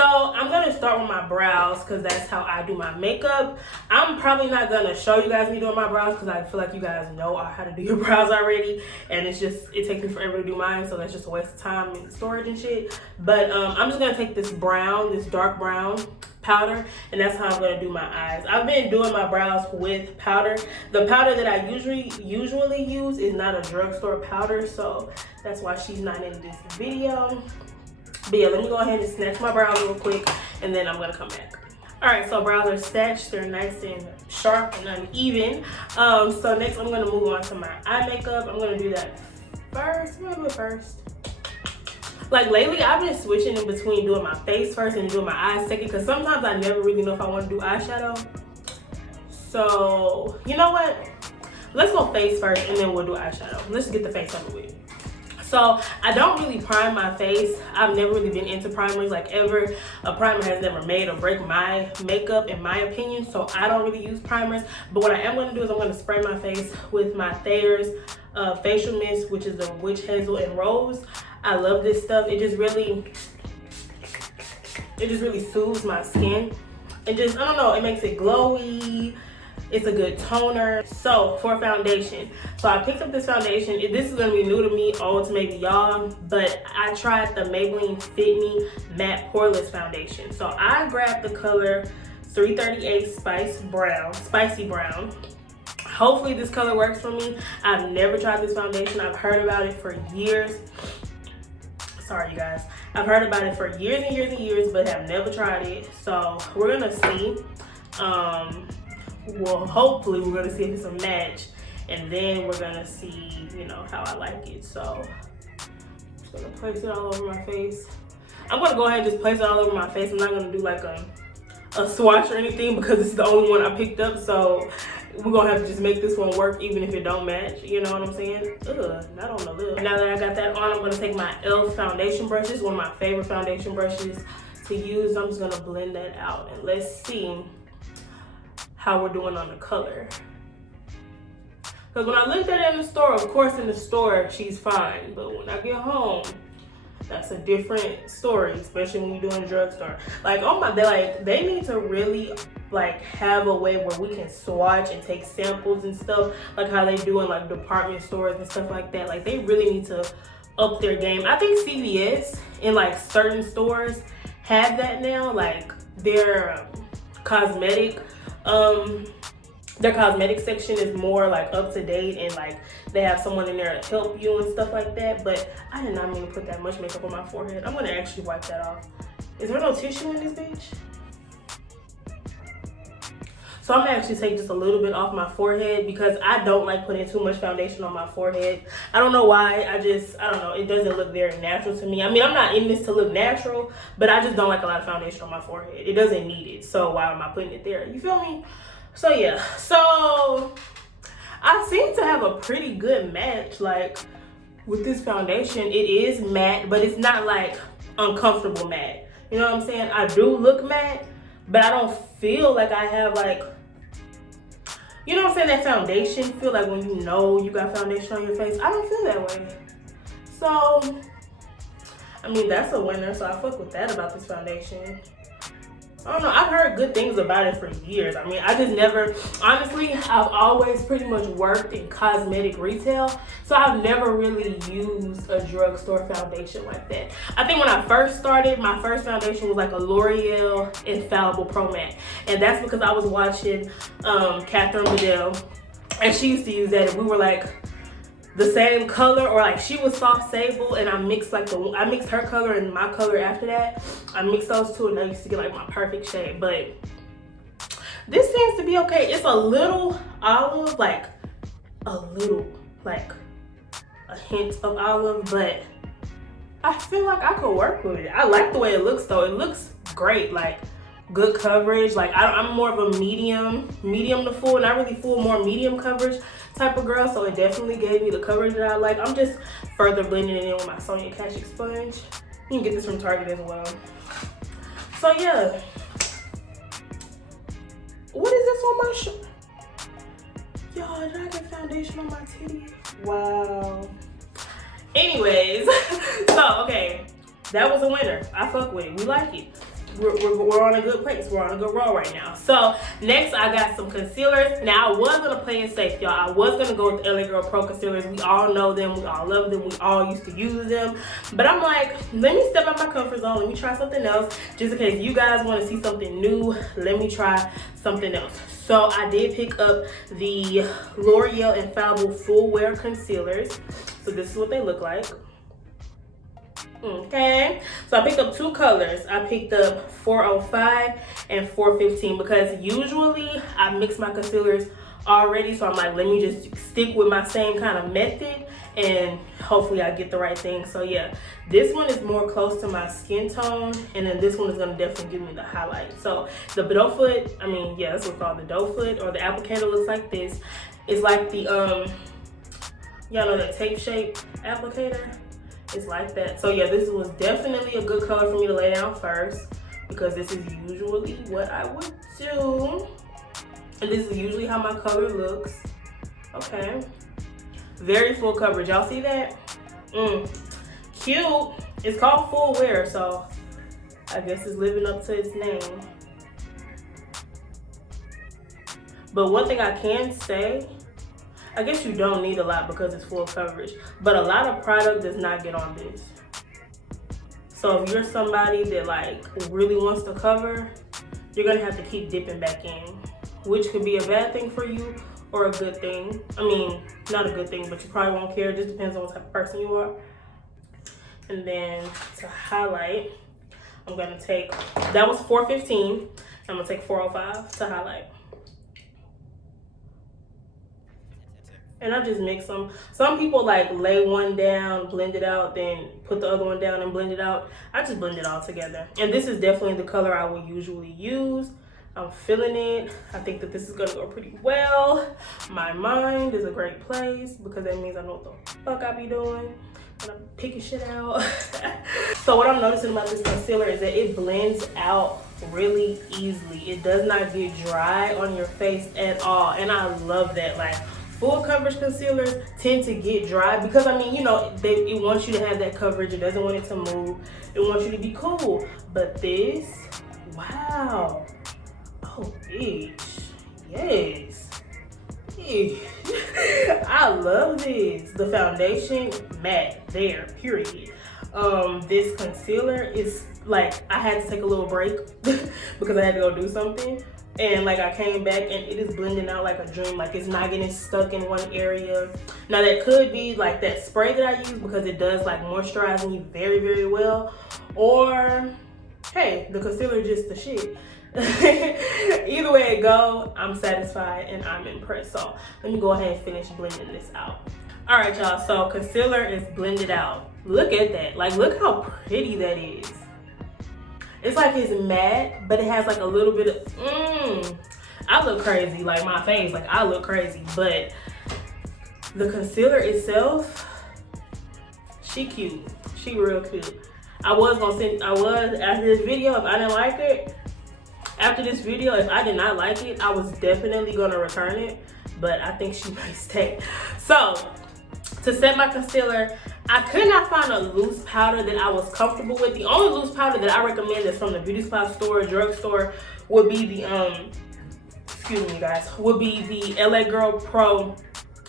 So I'm gonna start with my brows because that's how I do my makeup. I'm probably not gonna show you guys me doing my brows because I feel like you guys know how to do your brows already, and it takes me forever to do mine, so that's just a waste of time and storage and shit. But I'm just gonna take this dark brown powder, and that's how I'm gonna do my eyes. I've been doing my brows with powder. The powder that I usually use is not a drugstore powder, so that's why she's not in this video. But yeah, let me go ahead and snatch my brows real quick, and then I'm gonna come back. All right, so brows are snatched. They're nice and sharp and uneven. So next I'm gonna move on to my eye makeup. I'm gonna do that first. I'm gonna do it first. Like lately, I've been switching in between doing my face first and doing my eyes second, because sometimes I never really know if I want to do eyeshadow. So you know what? Let's go face first, and then we'll do eyeshadow. Let's get the face over with. So I don't really prime my face. I've never really been into primers like ever. A primer has never made or break my makeup in my opinion, so I don't really use primers. But what I am going to do is I'm going to spray my face with my Thayer's facial mist, which is the Witch Hazel and Rose. I love this stuff. It just really soothes my skin. It just, I don't know, it makes it glowy. It's a good toner. So for foundation, so I picked up this foundation. This is gonna be new to me, old to maybe y'all, but I tried the Maybelline Fit Me Matte Poreless Foundation. So I grabbed the color 338 Spicy Brown. Hopefully this color works for me. I've never tried this foundation. I've heard about it for years. Sorry you guys. I've heard about it for years and years and years, but have never tried it. So we're gonna see. Well, hopefully we're gonna see if it's a match, and then we're gonna see, you know, how I like it. So I'm just gonna place it all over my face. I'm gonna go ahead and just place it all over my face. I'm not gonna do like a swatch or anything because this is the only one I picked up. So we're gonna have to just make this one work even if it don't match, you know what I'm saying? Ugh, not on the lip. Now that I got that on, I'm gonna take my e.l.f. foundation brush. This is one of my favorite foundation brushes to use. I'm just gonna blend that out, and let's see how we're doing on the color. Because when I looked at it in the store, of course in the store she's fine, but when I get home, that's a different story, especially when you're doing drugstore. Like, oh my, they need to really like have a way where we can swatch and take samples and stuff, like how they do in like department stores and stuff like that. Like, they really need to up their game. I think CVS and like certain stores have that now, like their cosmetic section is more like up to date, and like they have someone in there to help you and stuff like that. But I did not mean to put that much makeup on my forehead. I'm gonna actually wipe that off. Is there no tissue in this bitch? So I'm gonna actually take just a little bit off my forehead because I don't like putting too much foundation on my forehead. I don't know why. I don't know. It doesn't look very natural to me. I mean, I'm not in this to look natural, but I just don't like a lot of foundation on my forehead. It doesn't need it. So why am I putting it there? You feel me? So yeah. So I seem to have a pretty good match. Like with this foundation, it is matte, but it's not like uncomfortable matte. You know what I'm saying? I do look matte, but I don't feel like I have like, you know what I'm saying, that foundation feel, like when you know you got foundation on your face. I don't feel that way. So I mean, that's a winner, so I fuck with that about this foundation. I don't know, I've heard good things about it for years. I mean, I just never, honestly, I've always pretty much worked in cosmetic retail, so I've never really used a drugstore foundation like that. I think when I first started, my first foundation was like a L'Oreal Infallible Pro Matte, and that's because I was watching Catherine Bedell, and she used to use that, and we were like the same color, or like she was soft sable, and I mixed her color and my color after that. I mixed those two, and I used to get like my perfect shade. But this seems to be okay. It's a little olive, like a hint of olive, but I feel like I could work with it. I like the way it looks though. It looks great, like good coverage. Like I'm more of a medium to full, not really full, more medium coverage type of girl, so it definitely gave me the coverage that I like. I'm just further blending it in with my Sonia Kashuk sponge. You can get this from Target as well. So yeah, what is this on my shirt? Y'all, did I get foundation on my titties? Wow. Anyways, so okay, that was a winner. I fuck with it. We like it. we're on a good place. We're on a good roll right now. So next I got some concealers. Now I was gonna play it safe, y'all. I was gonna go with the LA Girl Pro concealers. We all know them, we all love them, we all used to use them. But I'm like, let me step out my comfort zone, let me try something else. Just in case you guys want to see something new, let me try something else. So I did pick up the L'Oreal Infallible Full Wear Concealers. So this is what they look like. Okay, so I picked up two colors. I picked up 405 and 415 because usually I mix my concealers already, so I'm like, let me just stick with my same kind of method and hopefully I get the right thing. So yeah, this one is more close to my skin tone, and then this one is going to definitely give me the highlight. So the doe foot, I mean, yeah, that's what's called the doe foot, or the applicator looks like this. It's like the y'all know that tape shape applicator. It's like that. So yeah, this was definitely a good color for me to lay down first because this is usually what I would do. And this is usually how my color looks. Okay. Very full coverage. Y'all see that? Cute. It's called Full Wear, so I guess it's living up to its name. But one thing I can say, I guess you don't need a lot because it's full coverage, but a lot of product does not get on this. So if you're somebody that like really wants to cover, you're gonna have to keep dipping back in, which could be a bad thing for you or a good thing. I mean, not a good thing, but you probably won't care. It just depends on what type of person you are. And then to highlight, I'm gonna take, that was 415. I'm gonna take 405 to highlight. And I just mix them. Some people like lay one down, blend it out, then put the other one down and blend it out. I just blend it all together. And this is definitely the color I would usually use. I'm feeling it. I think that this is gonna go pretty well. My mind is a great place because that means I know what the fuck I be doing when I'm picking shit out. So what I'm noticing about this concealer is that it blends out really easily. It does not get dry on your face at all. And I love that. Like, full coverage concealers tend to get dry because, I mean, you know, it wants you to have that coverage. It doesn't want it to move. It wants you to be cool. But this, wow. Oh, bitch. Yes. I love this. The foundation, matte, there, period. This concealer is like, I had to take a little break because I had to go do something. And like I came back and it is blending out like a dream. Like it's not getting stuck in one area. Now that could be like that spray that I use because it does like moisturize me very, very well. Or, hey, the concealer just the shit. Either way it go, I'm satisfied and I'm impressed. So let me go ahead and finish blending this out. All right, y'all, so concealer is blended out. Look at that. Like, look how pretty that is. It's like it's matte, but it has like a little bit of, I look crazy, like my face, like I look crazy, but the concealer itself, she cute. She real cute. After this video, if I didn't like it, if I did not like it, I was definitely gonna return it, but I think she might stay. So, to set my concealer, I could not find a loose powder that I was comfortable with. The only loose powder that I recommend that's from the beauty supply store, drugstore, would be the, excuse me guys, would be the LA Girl Pro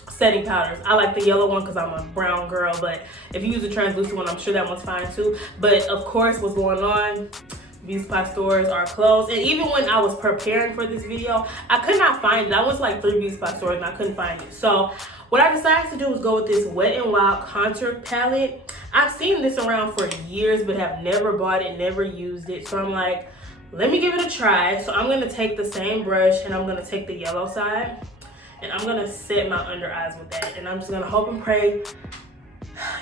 setting powders. I like the yellow one because I'm a brown girl, but if you use a translucent one, I'm sure that one's fine too. But of course, what's going on, beauty supply stores are closed. And even when I was preparing for this video, I could not find it. I went to like 3 beauty supply stores and I couldn't find it. So what I decided to do was go with this Wet n Wild contour palette. I've seen this around for years, but have never bought it, never used it. So I'm like, let me give it a try. So I'm gonna take the same brush and I'm gonna take the yellow side and I'm gonna set my under eyes with that. And I'm just gonna hope and pray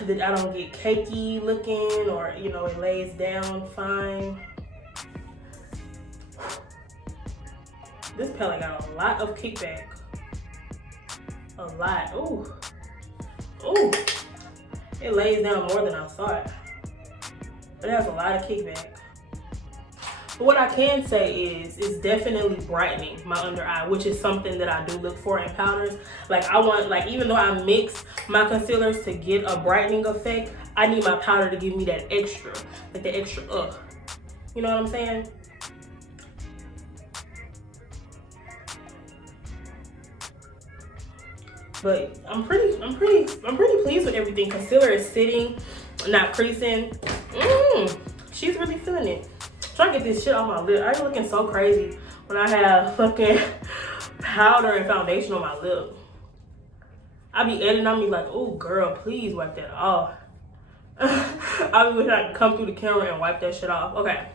that I don't get cakey looking or, you know, it lays down fine. This palette got a lot of kickback. A lot. Ooh. Ooh. It lays down more than I thought. But it has a lot of kickback. But what I can say is it's definitely brightening my under eye, which is something that I do look for in powders. Like I want, like even though I mix my concealers to get a brightening effect, I need my powder to give me that extra, like the extra You know what I'm saying? But I'm pretty pleased with everything. Concealer is sitting, not creasing. She's really feeling it. I'm trying to get this shit off my lip. I'm looking so crazy when I have fucking powder and foundation on my lip. I be editing on me like, oh girl, please wipe that off. I be wishing I could come through the camera and wipe that shit off. Okay.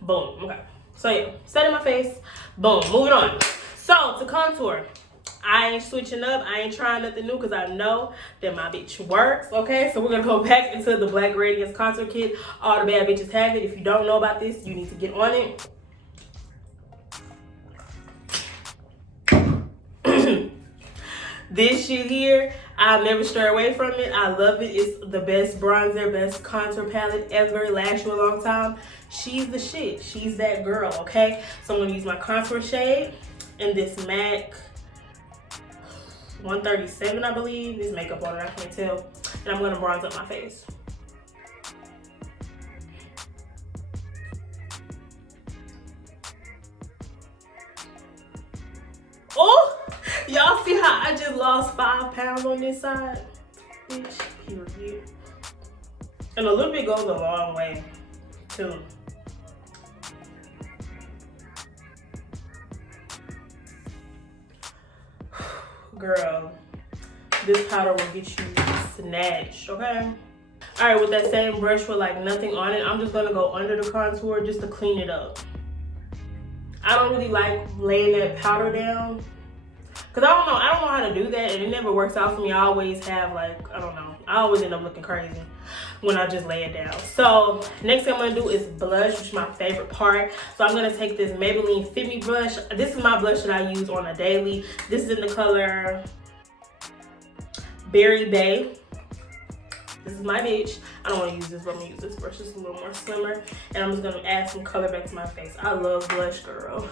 Boom. Okay. So yeah, set in my face. Boom. Moving on. So to contour. I ain't switching up. I ain't trying nothing new because I know that my bitch works. Okay, so we're gonna go back into the Black Radiance contour kit. All the bad bitches have it. If you don't know about this, you need to get on it. This shit here, I'll never stray away from it. I love it. It's the best bronzer, best contour palette ever. Lasts you a long time. She's the shit. She's that girl. Okay, so I'm gonna use my contour shade in this MAC 137, I believe. There's makeup on it, I can't tell. And I'm gonna bronze up my face. Oh, y'all see how I just lost 5 pounds on this side? Bitch, period. And a little bit goes a long way, too. Girl, this powder will get you snatched, okay? All right, with that same brush with like nothing on it, I'm just gonna go under the contour just to clean it up. I don't really like laying that powder down because I don't know how to do that, and it never works out for me. I always have like, I don't know, I always end up looking crazy when I just lay it down. So next thing I'm gonna do is blush, which is my favorite part. So I'm gonna take this Maybelline Fit Me brush. This is my blush that I use on a daily. This is in the color Berry Bay. This is my bitch. I don't want to use this, but I'm gonna use this brush. It's a little more slimmer, and I'm just gonna add some color back to my face. I love blush, girl.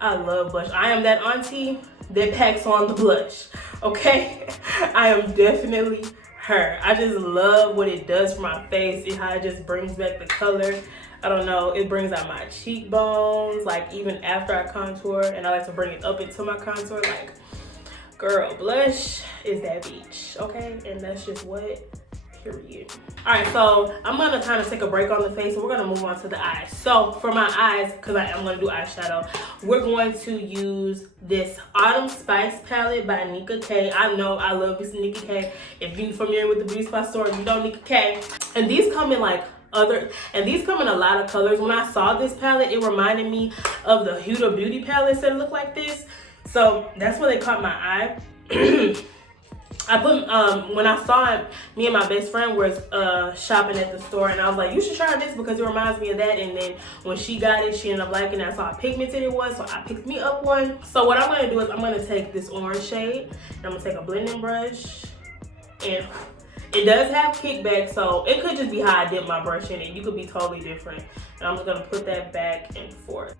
I love blush. I am that auntie that packs on the blush, okay? I am definitely her. I just love what it does for my face and how it just brings back the color. I don't know, it brings out my cheekbones, like even after I contour, and I like to bring it up into my contour. Like, girl, blush is that bitch, okay? And that's just what, period. All right, so I'm gonna kind of take a break on the face and we're gonna move on to the eyes. So for my eyes, because I am gonna do eyeshadow, we're going to use this Autumn Spice palette by Nika K. I know I love this Nika K. If you're familiar with the beauty spot store, you know Nika K. And these come in like these come in a lot of colors. When I saw this palette, it reminded me of the Huda Beauty palettes that look like this. So that's where they caught my eye. I put when I saw it, me and my best friend was shopping at the store, and I was like, you should try this because it reminds me of that. And then when she got it, she ended up liking it. I saw how pigmented it was, so I picked me up one. So what I'm gonna do is I'm gonna take this orange shade and I'm gonna take a blending brush, and it does have kickback, so it could just be how I dip my brush in it. You could be totally different. And I'm just gonna put that back and forth.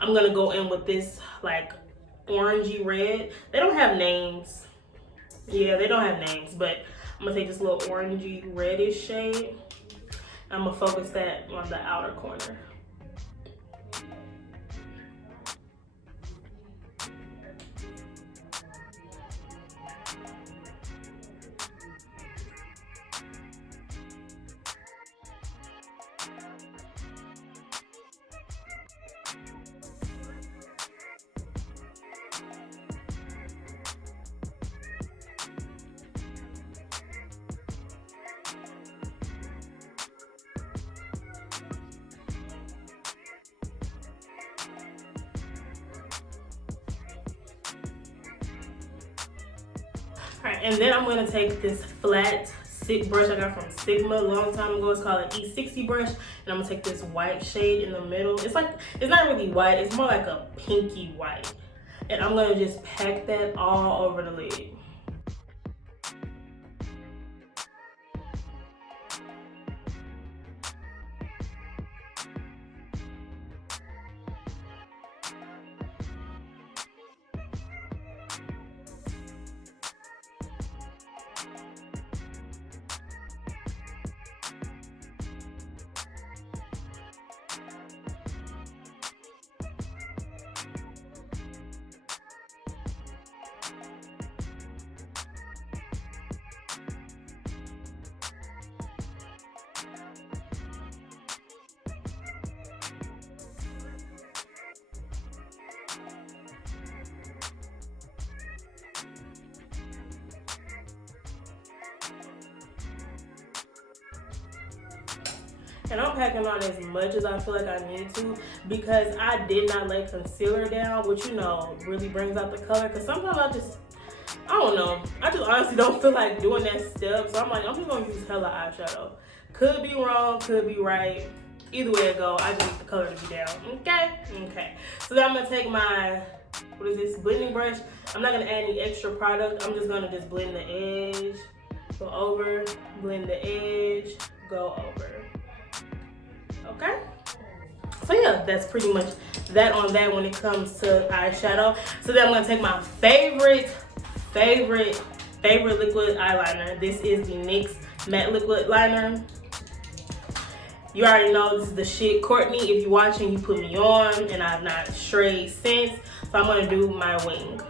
I'm gonna go in with this like orangey red. They don't have names. Yeah, they don't have names, but I'm gonna take this little orangey reddish shade. I'm gonna focus that on the outer corner. Alright, and then I'm gonna take this flat brush I got from Sigma a long time ago. It's called an E60 brush, and I'm gonna take this white shade in the middle. It's like, it's not really white, it's more like a pinky white. And I'm gonna just pack that all over the lid. And I'm packing on as much as I feel like I need to, because I did not lay concealer down, which, you know, really brings out the color. Because sometimes I don't know, I just honestly don't feel like doing that step. So I'm like, I'm just gonna use hella eyeshadow. Could be wrong, could be right. Either way it go, I just need the color to be down. Okay. So then I'm gonna take my, what is this, blending brush. I'm not gonna add any extra product. I'm just gonna just blend the edge, go over, blend the edge, go over. Okay, so yeah, that's pretty much that on that when it comes to eyeshadow. So then I'm gonna take my favorite liquid eyeliner. This is the NYX matte liquid liner. You already know this is the shit. Courtney, if you're watching, you put me on and I've not strayed since. So I'm gonna do my wing.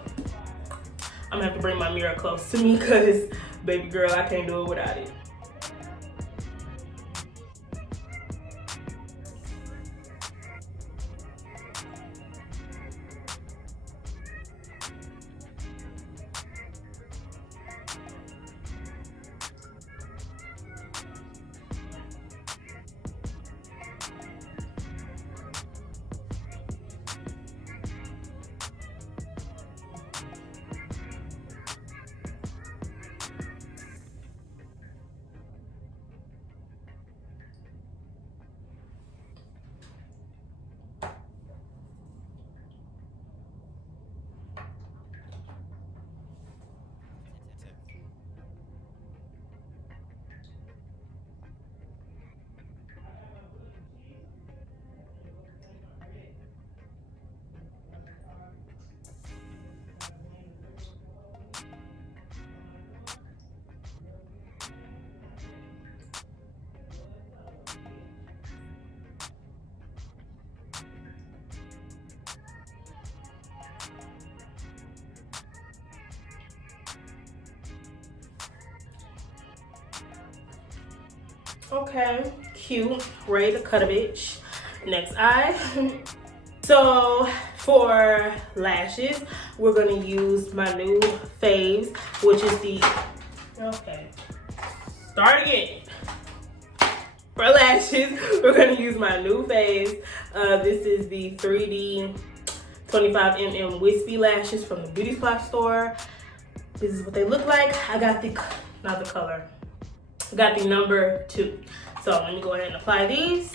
I'm gonna have to bring my mirror close to me because baby girl, I can't do it without it. Okay, cute, ready to cut a bitch. Next eye. So for lashes, we're gonna use my new faves, which is the, okay, start again. For lashes, we're gonna use my new faves. This is the 3D 25mm wispy lashes from the beauty supply store. This is what they look like. I got the, not the color, I got the number 2. So let me go ahead and apply these.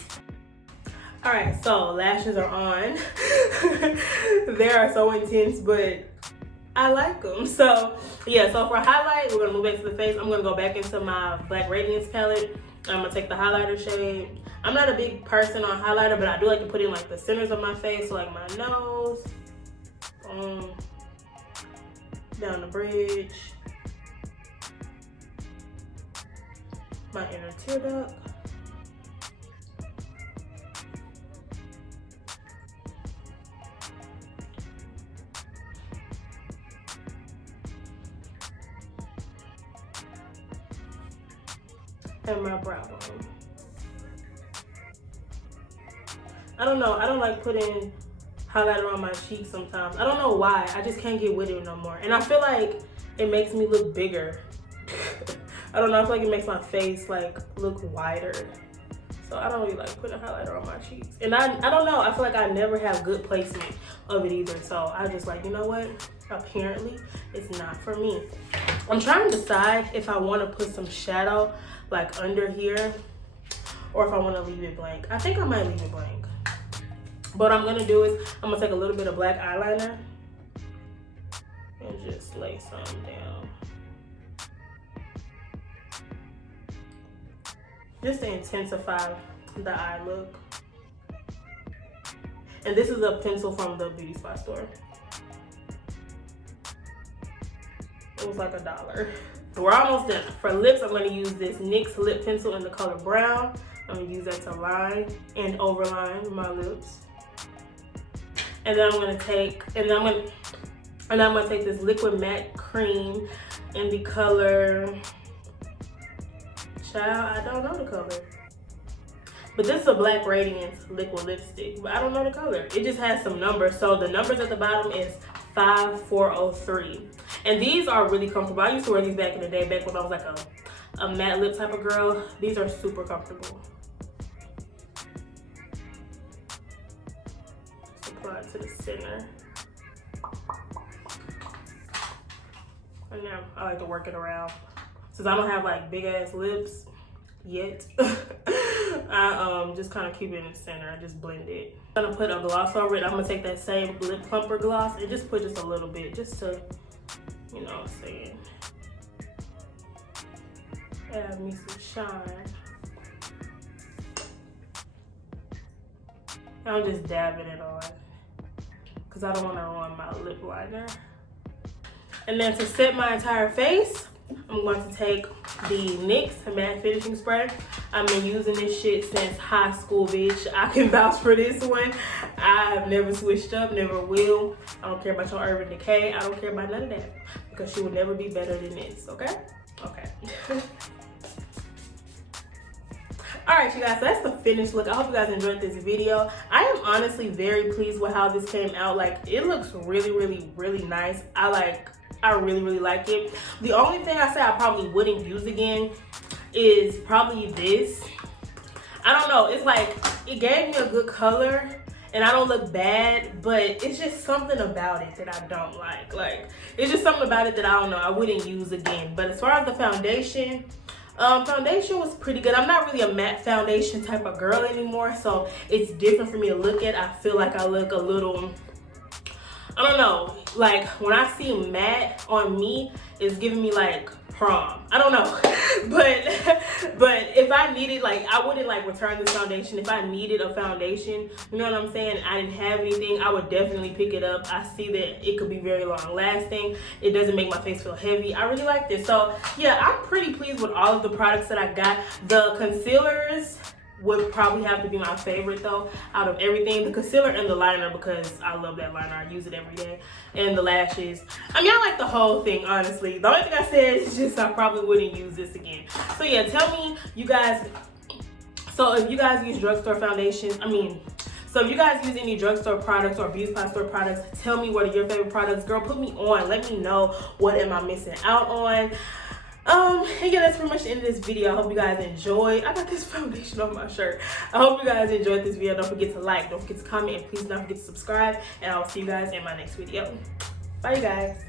All right, so lashes are on. They are so intense, but I like them. So yeah, so for highlight, we're gonna move back to the face. I'm gonna go back into my black Radiance palette. I'm gonna take the highlighter shade. I'm not a big person on highlighter, but I do like to put in like the centers of my face, so like my nose, down the bridge, my inner tear duct. And my brow bone. I don't know, I don't like putting highlighter on my cheeks sometimes. I don't know why, I just can't get with it no more. And I feel like it makes me look bigger. I don't know, I feel like it makes my face like look wider. So I don't really like putting highlighter on my cheeks. And I don't know, I feel like I never have good placement of it either. So I just like, you know what? Apparently it's not for me. I'm trying to decide if I want to put some shadow like under here or if I want to leave it blank. I think I might leave it blank. But what I'm going to do is I'm going to take a little bit of black eyeliner and just lay some down. Just to intensify the eye look. And this is a pencil from the beauty spot store. It was like $1. We're almost done. For lips, I'm going to use this NYX lip pencil in the color brown. I'm going to use that to line and overline my lips. And then I'm going to take, and I'm going to take this liquid matte cream in the color, child, I don't know the color. But this is a black Radiance liquid lipstick, but I don't know the color. It just has some numbers. So the numbers at the bottom is 5403. And these are really comfortable. I used to wear these back in the day, back when I was like a matte lip type of girl. These are super comfortable. Just apply it to the center. And now I like to work it around. Since I don't have like big ass lips yet, I just kind of keep it in the center. I just blend it. I'm gonna put a gloss over it. I'm gonna take that same lip plumper gloss and just put just a little bit, just to, you know what I'm saying, add me some shine. I'm just dabbing it on because I don't want to ruin my lip liner. And then to set my entire face, I'm going to take the NYX Matte Finishing Spray. I've been using this shit since high school, bitch. I can vouch for this one. I've never switched up, never will. I don't care about your Urban Decay. I don't care about none of that because she will never be better than this, okay? Okay. Alright, you guys, so that's the finished look. I hope you guys enjoyed this video. I am honestly very pleased with how this came out. Like, it looks really, really, really nice. I really, really like it. The only thing I say I probably wouldn't use again is probably this. I don't know. It's like, it gave me a good color and I don't look bad, but it's just something about it that I don't like. Like, it's just something about it that I don't know, I wouldn't use again. But as far as the foundation, foundation was pretty good. I'm not really a matte foundation type of girl anymore, so it's different for me to look at. I feel like I look a little, I don't know, like when I see matte on me, it's giving me like prom. I don't know. but if I needed, like, I wouldn't like return this foundation. If I needed a foundation, you know what I'm saying, I didn't have anything, I would definitely pick it up. I see that it could be very long lasting. It doesn't make my face feel heavy. I really like this. So yeah, I'm pretty pleased with all of the products that I got. The concealers would probably have to be my favorite though out of everything. The concealer and the liner, because I love that liner, I use it every day. And the lashes, I mean, I like the whole thing, honestly. The only thing I said is just I probably wouldn't use this again. So yeah, tell me, you guys, so if you guys use drugstore foundations, so if you guys use any drugstore products or beauty supply store products, tell me what are your favorite products. Girl, put me on, let me know what am I missing out on. And yeah, that's pretty much the end of this video. I hope you guys enjoyed. I got this foundation on my shirt. I hope you guys enjoyed this video. Don't forget to like, don't forget to comment, and please don't forget to subscribe. And I will see you guys in my next video. Bye, you guys.